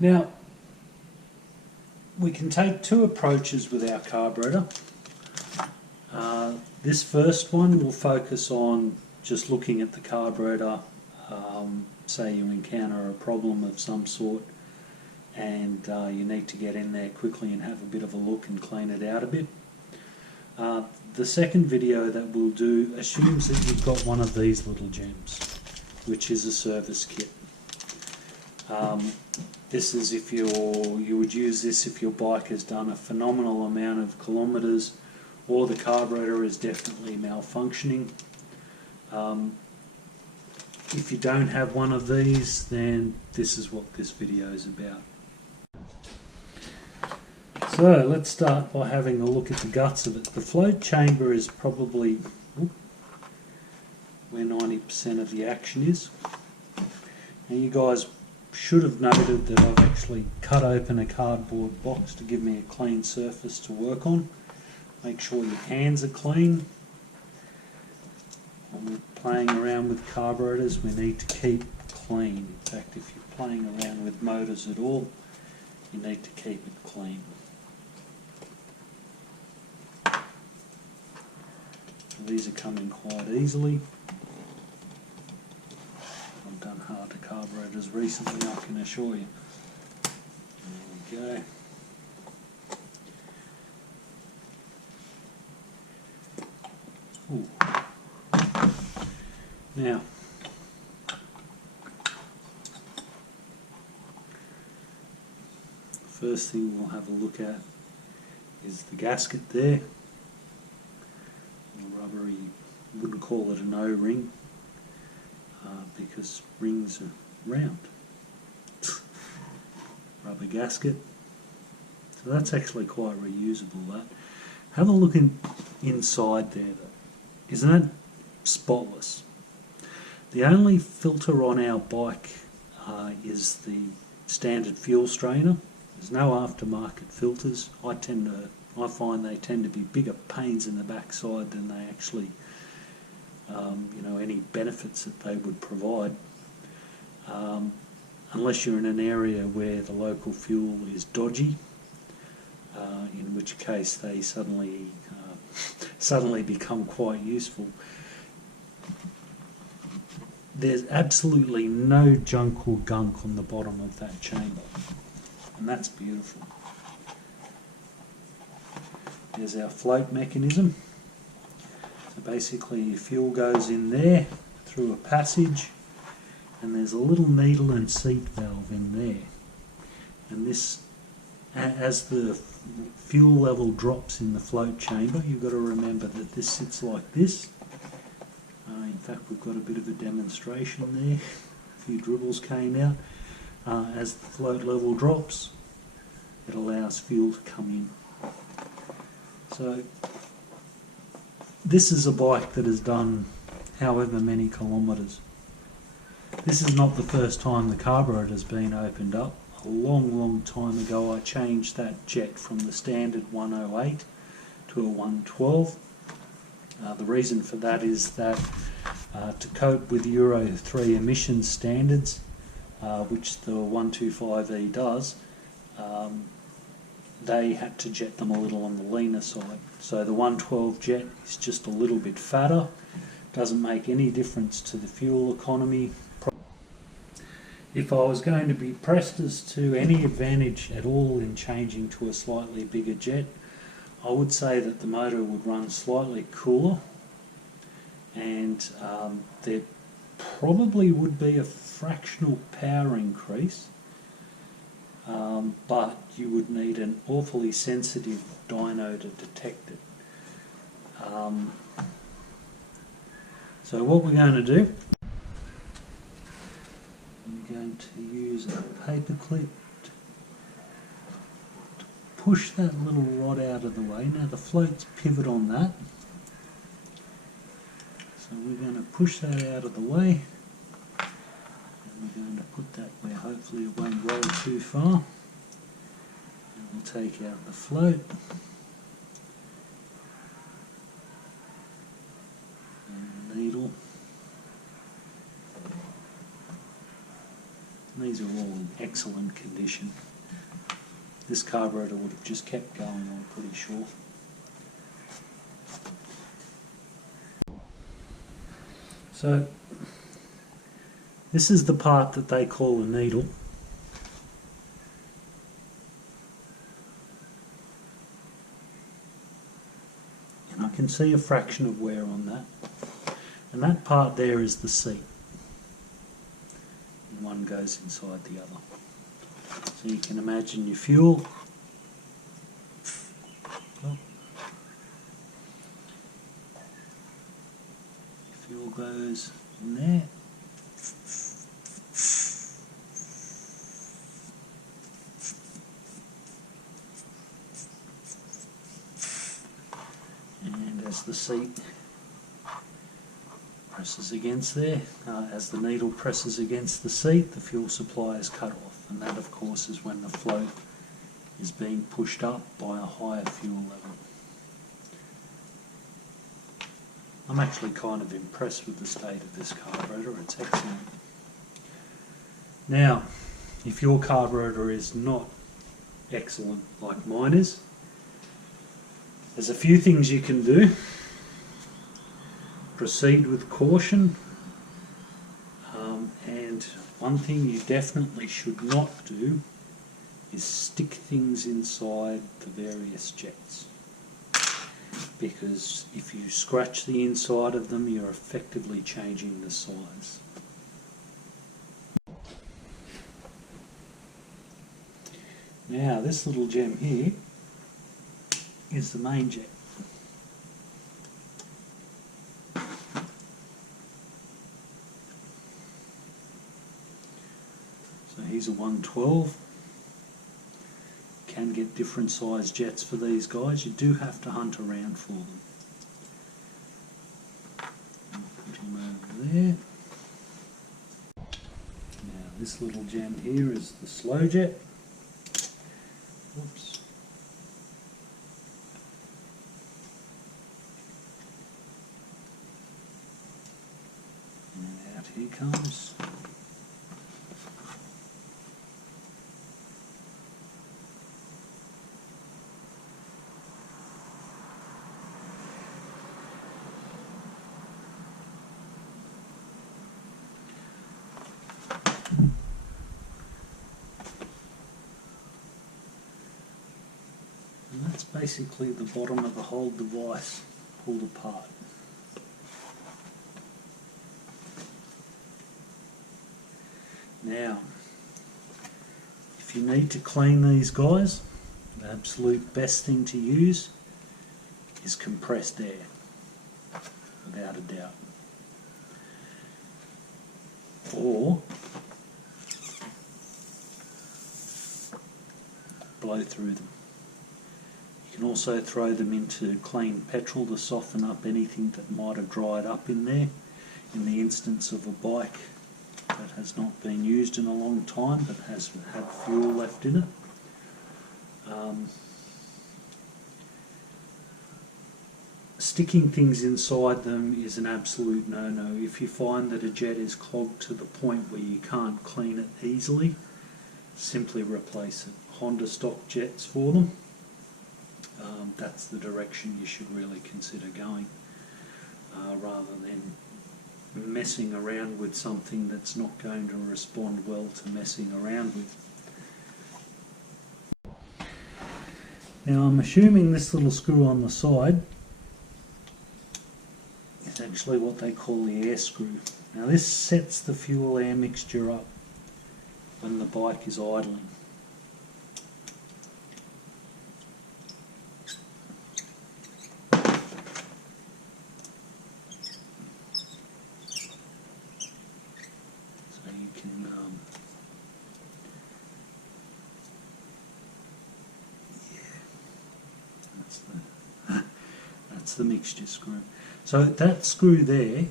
Now, we can take two approaches with our carburetor. This first one will focus on just looking at the carburetor. Say you encounter a problem of some sort and you need to get in there quickly and have a bit of a look and clean it out a bit. The second video that we'll do assumes that you've got one of these little gems, which is a service kit. This is if you would use this if your bike has done a phenomenal amount of kilometres or the carburetor is definitely malfunctioning. If you don't have one of these, then this is what this video is about. So let's start by having a look at the guts of it. The float chamber is probably where 90% of the action is. And you guys should have noted that I've actually cut open a cardboard box to give me a clean surface to work on. Make sure your hands are clean. When we're playing around with carburetors, we need to keep clean. In fact, if you're playing around with motors at all, you need to keep it clean. These are coming quite easily. I've done harder carburetors recently, I can assure you. There we go. Ooh. Now, the first thing we'll have a look at is the gasket there. The rubbery, wouldn't call it an O-ring because rings are round. Rubber gasket. So that's actually quite reusable, that. Have a look inside there though. Isn't it spotless? The only filter on our bike is the standard fuel strainer. There's no aftermarket filters. I find they tend to be bigger pains in the backside than they actually, any benefits that they would provide. Unless you're in an area where the local fuel is dodgy, in which case they suddenly become quite useful. There's absolutely no junk or gunk on the bottom of that chamber, and that's beautiful. There's our float mechanism. So basically your fuel goes in there through a passage, and there's a little needle and seat valve in there. And this, as the fuel level drops in the float chamber, you've got to remember that this sits like this. In fact, we've got a bit of a demonstration there. A few dribbles came out. As the float level drops, it allows fuel to come in. So this is a bike that has done however many kilometres. This is not the first time the carburetor has been opened up. A long time ago I changed that jet from the standard 108 to a 112. The reason for that is that to cope with Euro 3 emissions standards, which the 125E does, they had to jet them a little on the leaner side. So the 112 jet is just a little bit fatter, doesn't make any difference to the fuel economy. If I was going to be pressed as to any advantage at all in changing to a slightly bigger jet, I would say that the motor would run slightly cooler, and there probably would be a fractional power increase, but you would need an awfully sensitive dyno to detect it. So what we're going to do, I'm going to use a paper clip to push that little rod out of the way. Now the floats pivot on that, so we're going to push that out of the way, and we're going to put that where hopefully it won't roll too far. And we'll take out the float, and the needle, These are all in excellent condition. This carburetor would have just kept going, I'm pretty sure. So this is the part that they call a needle. And I can see a fraction of wear on that. And that part there is the seat. And one goes inside the other. So you can imagine your fuel. Fuel goes in there. And as the seat presses against there, as the needle presses against the seat, the fuel supply is cut off, and that of course is when the float is being pushed up by a higher fuel level. I'm actually kind of impressed with the state of this carburetor, it's excellent. Now, if your carburetor is not excellent like mine is, there's a few things you can do. Proceed with caution, and one thing you definitely should not do is stick things inside the various jets, because if you scratch the inside of them, you're effectively changing the size. Now this little gem here is the main jet. So here's a 112. Can get different size jets for these guys. You do have to hunt around for them. Put them over there. Now this little gem here is the slow jet. Oops. And out he comes. And that's basically the bottom of the whole device pulled apart. Now, if you need to clean these guys, the absolute best thing to use is compressed air, without a doubt. Or blow through them. You can also throw them into clean petrol to soften up anything that might have dried up in there. In the instance of a bike that has not been used in a long time but has had fuel left in it. Sticking things inside them is an absolute no-no. If you find that a jet is clogged to the point where you can't clean it easily, simply replace it. Honda stock jets for them. That's the direction you should really consider going, rather than messing around with something that's not going to respond well to messing around with. Now I'm assuming this little screw on the side is actually what they call the air screw. Now this sets the fuel air mixture up when the bike is idling. That's the mixture screw. So that screw there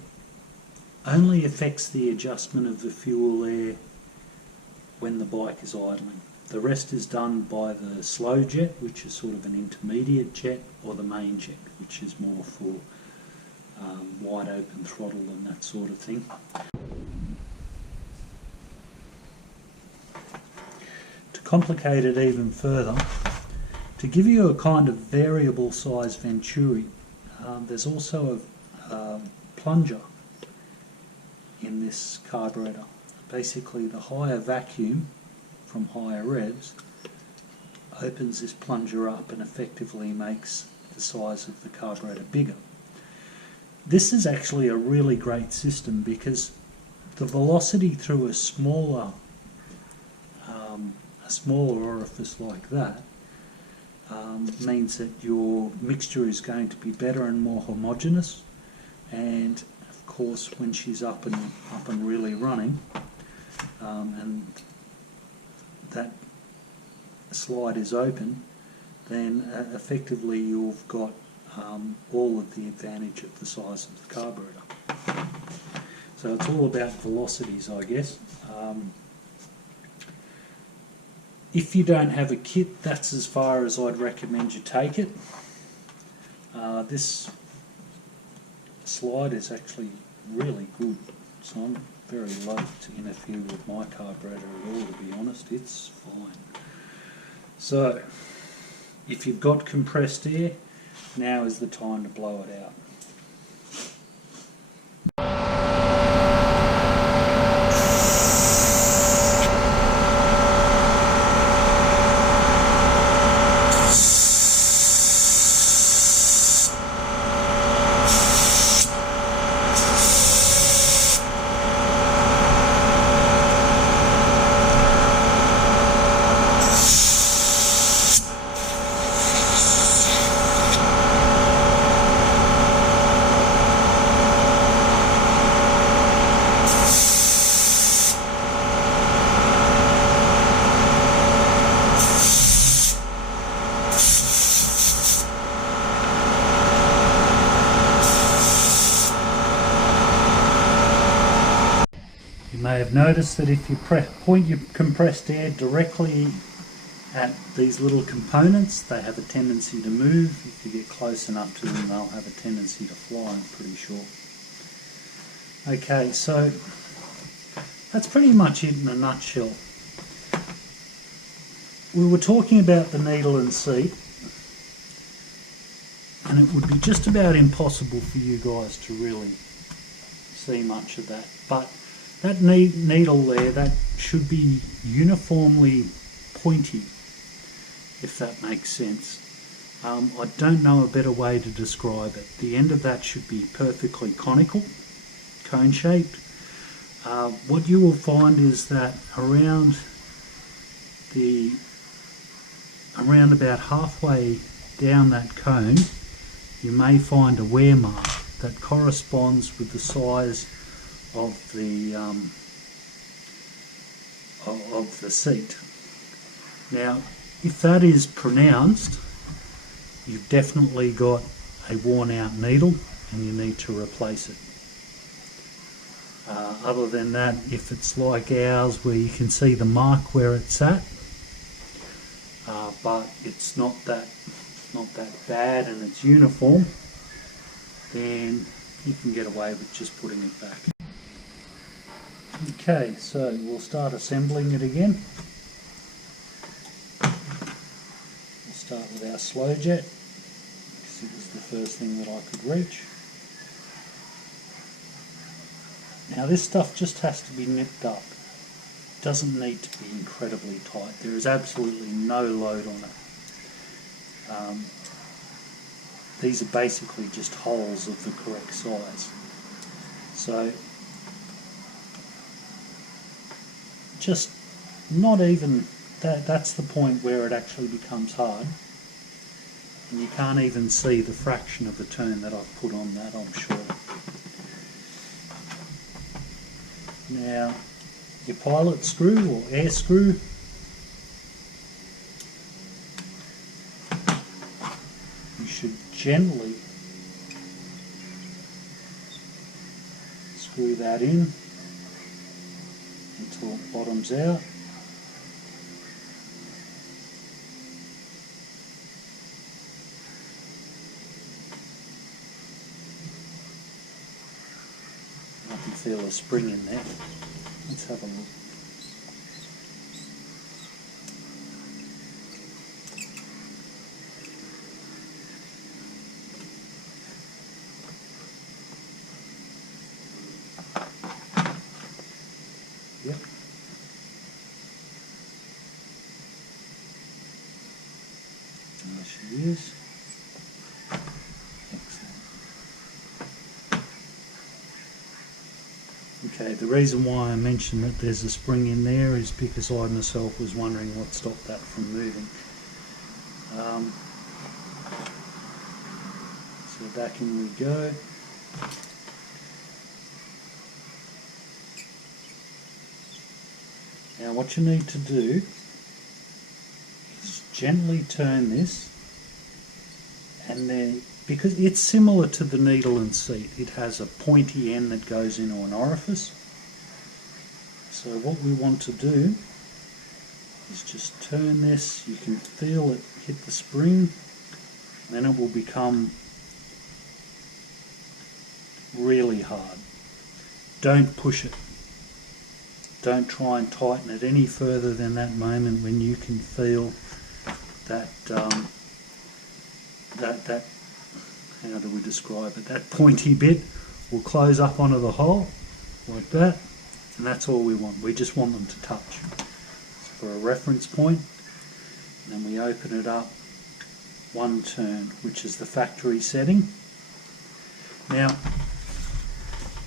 only affects the adjustment of the fuel air when the bike is idling. The rest is done by the slow jet, which is sort of an intermediate jet, or the main jet, which is more for wide open throttle and that sort of thing. complicate it even further, to give you a kind of variable size venturi, there's also a plunger in this carburetor. Basically, the higher vacuum from higher revs opens this plunger up and effectively makes the size of the carburetor bigger. This is actually a really great system because the velocity through a smaller orifice like that means that your mixture is going to be better and more homogeneous, and of course when she's up and really running, and that slide is open, then effectively you've got all of the advantage of the size of the carburetor. So it's all about velocities, I guess. If you don't have a kit, that's as far as I'd recommend you take it. This slide is actually really good, so I'm very loath to interfere with my carburetor at all, to be honest. It's fine. So, if you've got compressed air, now is the time to blow it out. You may have noticed that if you point your compressed air directly at these little components, they have a tendency to move. If you get close enough to them, they'll have a tendency to fly, I'm pretty sure. Okay, so that's pretty much it in a nutshell. We were talking about the needle and seat, and it would be just about impossible for you guys to really see much of that. But that needle there, that should be uniformly pointy, if that makes sense. I don't know a better way to describe it. The end of that should be perfectly conical, cone-shaped. What you will find is that around about halfway down that cone, you may find a wear mark that corresponds with the size of the seat. Now, if that is pronounced, you've definitely got a worn out needle and you need to replace it. Other than that, if it's like ours where you can see the mark where it's at, but it's not that bad and it's uniform, then you can get away with just putting it back. Okay, so we'll start assembling it again. We'll start with our slow jet, because it was the first thing that I could reach. Now this stuff just has to be nipped up. It doesn't need to be incredibly tight. There is absolutely no load on it. These are basically just holes of the correct size. So just not even, that's the point where it actually becomes hard. And you can't even see the fraction of the turn that I've put on that, I'm sure. Now, your pilot screw or air screw, you should gently screw that in until it bottoms out. I can feel a spring in there. Let's have a look. She is. Excellent. Okay, the reason why I mentioned that there's a spring in there is because I myself was wondering what stopped that from moving. So back in we go. Now what you need to do is gently turn this, and then, because it's similar to the needle and seat, it has a pointy end that goes into an orifice. So what we want to do is just turn this. You can feel it hit the spring, then it will become really hard. Don't push it. Don't try and tighten it any further than that moment when you can feel that, how do we describe it, that pointy bit will close up onto the hole like that, and that's all we want. We just want them to touch. So for a reference point, and then we open it up one turn, which is the factory setting. Now,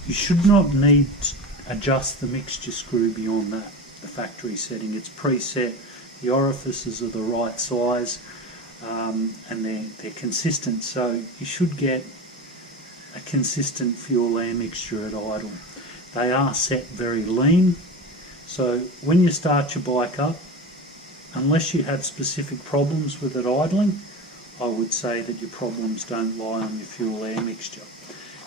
you should not need to adjust the mixture screw beyond that, the factory setting. It's preset, the orifices are the right size, and they're consistent, so you should get a consistent fuel air mixture at idle. They are set very lean, so when you start your bike up, unless you have specific problems with it idling, I would say that your problems don't lie on your fuel air mixture.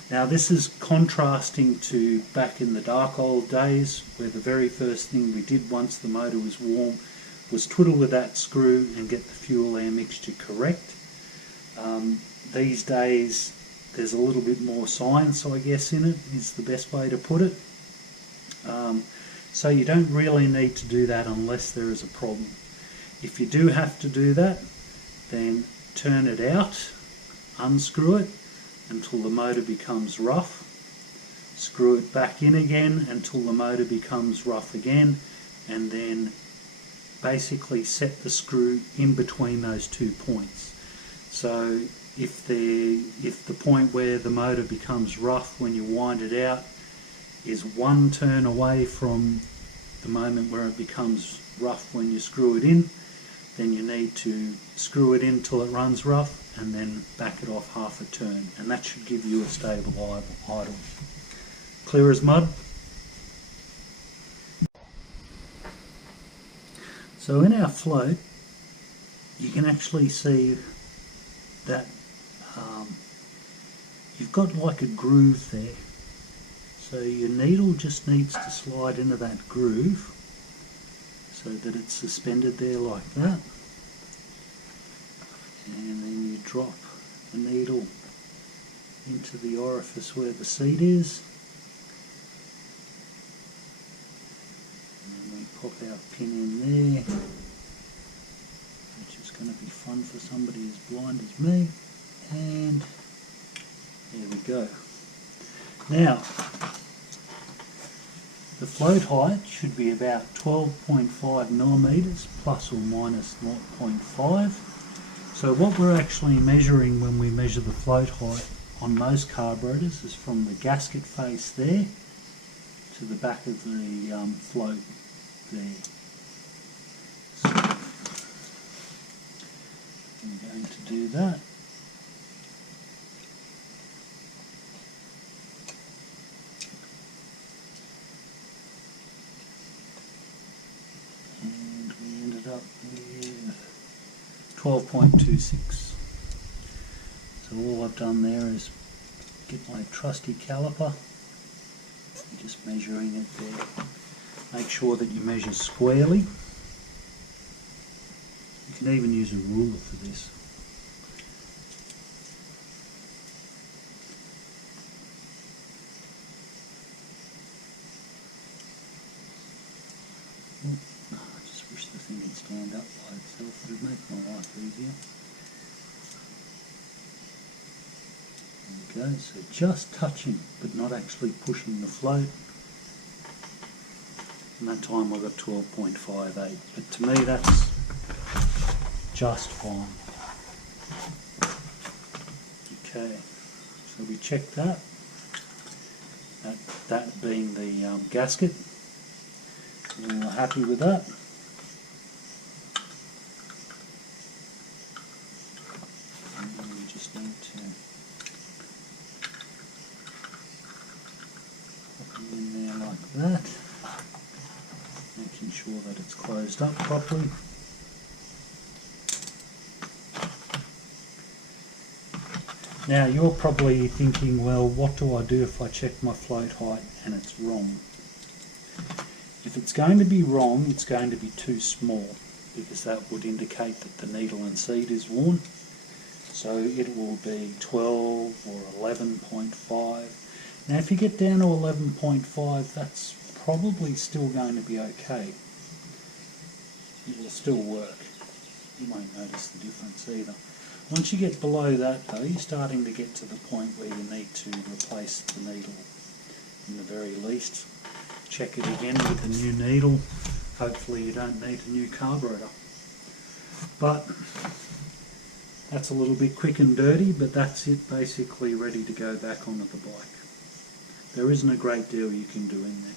Now this is contrasting to back in the dark old days, where the very first thing we did once the motor was warm was twiddle with that screw and get the fuel air mixture correct. These days there's a little bit more science, I guess, in it, is the best way to put it. So you don't really need to do that unless there is a problem. If you do have to do that, then turn it out, unscrew it until the motor becomes rough, screw it back in again until the motor becomes rough again, and then basically set the screw in between those 2 points. So if the point where the motor becomes rough when you wind it out is 1 turn away from the moment where it becomes rough when you screw it in, then you need to screw it in till it runs rough and then back it off half a turn, and that should give you a stable idle. Clear as mud? So in our float, you can actually see that you've got like a groove there. So your needle just needs to slide into that groove so that it's suspended there like that. And then you drop the needle into the orifice where the seat is. And then we pop our pin in there, which is going to be fun for somebody as blind as me. And there we go. Now, the float height should be about 12.5 millimeters plus or minus 0.5. So what we're actually measuring when we measure the float height on most carburetors is from the gasket face there to the back of the float there. So I'm going to do that. And we ended up with 12.26. So all I've done there is get my trusty caliper, just measuring it there. Make sure that you measure squarely. You can even use a ruler for this. I just wish the thing would stand up by itself. It would make my life easier. There we go, so just touching but not actually pushing the float. And that time I got 12.58, but to me that's just fine. Okay, so we checked that. That being the gasket. We were happy with that. And then we just need to pop it in there like that, making sure that it's closed up properly. Now you're probably thinking, well, what do I do if I check my float height and it's wrong? If it's going to be wrong, it's going to be too small, because that would indicate that the needle and seat is worn. So it will be 12 or 11.5. Now if you get down to 11.5, that's probably still going to be okay. It will still work. You won't notice the difference either. Once you get below that though, you're starting to get to the point where you need to replace the needle in the very least. Check it again with the new needle. Hopefully you don't need a new carburetor. But that's a little bit quick and dirty, but that's it, basically ready to go back onto the bike. There isn't a great deal you can do in there.